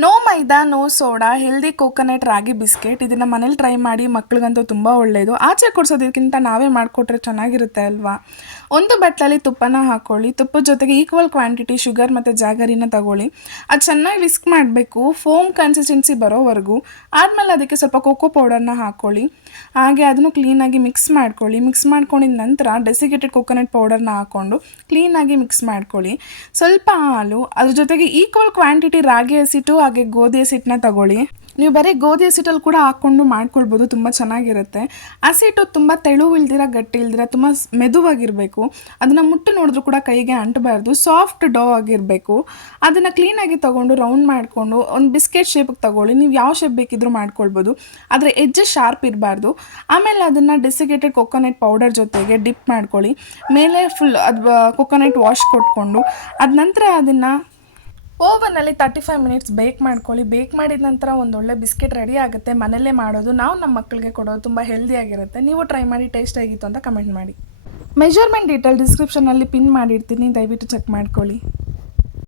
No ಮೈದಾ no soda healthy coconut ರಾಗಿ biscuit. ಇದನ್ನು ಮನೇಲಿ try ಮಾಡಿ, ಮಕ್ಳಿಗಂತೂ ತುಂಬ ಒಳ್ಳೆಯದು. ಆಚೆ ಕೊಡಿಸೋದಕ್ಕಿಂತ ನಾವೇ ಮಾಡಿಕೊಟ್ರೆ ಚೆನ್ನಾಗಿರುತ್ತೆ ಅಲ್ವಾ. ಒಂದು ಬಟ್ಲಲ್ಲಿ ತುಪ್ಪನ ಹಾಕ್ಕೊಳ್ಳಿ. ತುಪ್ಪದ ಜೊತೆಗೆ ಈಕ್ವಲ್ ಕ್ವಾಂಟಿಟಿ ಶುಗರ್ ಮತ್ತು ಜಾಗರಿನ ತಗೊಳ್ಳಿ. ಅದು ಚೆನ್ನಾಗಿ ವಿಸ್ಕ್ ಮಾಡಬೇಕು, ಫೋಮ್ ಕನ್ಸಿಸ್ಟೆನ್ಸಿ ಬರೋವರೆಗೂ. ಆದಮೇಲೆ ಅದಕ್ಕೆ ಸ್ವಲ್ಪ ಕೋಕೋ ಪೌಡರ್ನ ಹಾಕ್ಕೊಳ್ಳಿ. ಹಾಗೆ ಅದನ್ನು ಕ್ಲೀನಾಗಿ ಮಿಕ್ಸ್ ಮಾಡ್ಕೊಳ್ಳಿ. ಮಿಕ್ಸ್ ಮಾಡ್ಕೊಂಡಿದ ನಂತರ ಡೆಸಿಕೇಟೆಡ್ ಕೋಕೋನಟ್ ಪೌಡರ್ನ ಹಾಕ್ಕೊಂಡು ಕ್ಲೀನಾಗಿ ಮಿಕ್ಸ್ ಮಾಡ್ಕೊಳ್ಳಿ. ಸ್ವಲ್ಪ ಹಾಲು, ಅದ್ರ ಜೊತೆಗೆ ಈಕ್ವಲ್ ಕ್ವಾಂಟಿಟಿ ರಾಗಿ ಹಸಿಟ್ಟು ಹಾಗೆ ಗೋಧಿ ಹಸಿಟ್ಟನ್ನ ತಗೊಳ್ಳಿ. ನೀವು ಬರೀ ಗೋಧಿ ಹಸಿಟ್ಟಲ್ಲಿ ಕೂಡ ಹಾಕ್ಕೊಂಡು ಮಾಡ್ಕೊಳ್ಬೋದು, ತುಂಬ ಚೆನ್ನಾಗಿರುತ್ತೆ. ಹಸಿಟ್ಟು ತುಂಬ ತೆಳುವಿಲ್ದಿರ ಗಟ್ಟಿ ಇಲ್ದಿರ ತುಂಬ ಮೆದುವಾಗಿರಬೇಕು. ಅದನ್ನು ಮುಟ್ಟು ನೋಡಿದ್ರೂ ಕೂಡ ಕೈಗೆ ಅಂಟಬಾರ್ದು, ಸಾಫ್ಟ್ ಡೋ ಆಗಿರಬೇಕು. ಅದನ್ನು ಕ್ಲೀನಾಗಿ ತೊಗೊಂಡು ರೌಂಡ್ ಮಾಡಿಕೊಂಡು ಒಂದು ಬಿಸ್ಕೆಟ್ ಶೇಪಿಗೆ ತಗೊಳ್ಳಿ. ನೀವು ಯಾವ ಶೇಪ್ ಬೇಕಿದ್ರೂ ಮಾಡ್ಕೊಳ್ಬೋದು, ಆದರೆ ಎಡ್ಜ್ ಶಾರ್ಪ್ ಇರಬಾರ್ದು. ಆಮೇಲೆ ಅದನ್ನು ಡೆಸಿಕೇಟೆಡ್ ಕೊಕೊನಟ್ ಪೌಡರ್ ಜೊತೆಗೆ ಡಿಪ್ ಮಾಡ್ಕೊಳ್ಳಿ. ಮೇಲೆ ಫುಲ್ ಅದು ಕೊಕೊನಟ್ ವಾಶ್ ಕೊಟ್ಕೊಂಡು ಅದ ನಂತರ ಅದನ್ನು ಓವನಲ್ಲಿ 35 ಮಿನಿಟ್ಸ್ ಬೇಕ್ ಮಾಡ್ಕೊಳ್ಳಿ. ಬೇಕ್ ಮಾಡಿದ ನಂತರ ಒಂದೊಳ್ಳೆ ಬಿಸ್ಕೆಟ್ ರೆಡಿ ಆಗುತ್ತೆ. ಮನೆಯಲ್ಲೇ ಮಾಡೋದು, ನಾವು ನಮ್ಮ ಮಕ್ಕಳಿಗೆ ಕೊಡೋದು ತುಂಬ ಹೆಲ್ದಿಯಾಗಿರುತ್ತೆ. ನೀವು ಟ್ರೈ ಮಾಡಿ, ಟೇಸ್ಟ್ ಆಗಿತ್ತು ಅಂತ ಕಮೆಂಟ್ ಮಾಡಿ. ಮೆಜರ್ಮೆಂಟ್ ಡೀಟೇಲ್ ಡಿಸ್ಕ್ರಿಪ್ಷನಲ್ಲಿ ಪಿನ್ ಮಾಡಿರ್ತೀನಿ, ದಯವಿಟ್ಟು ಚೆಕ್ ಮಾಡ್ಕೊಳ್ಳಿ.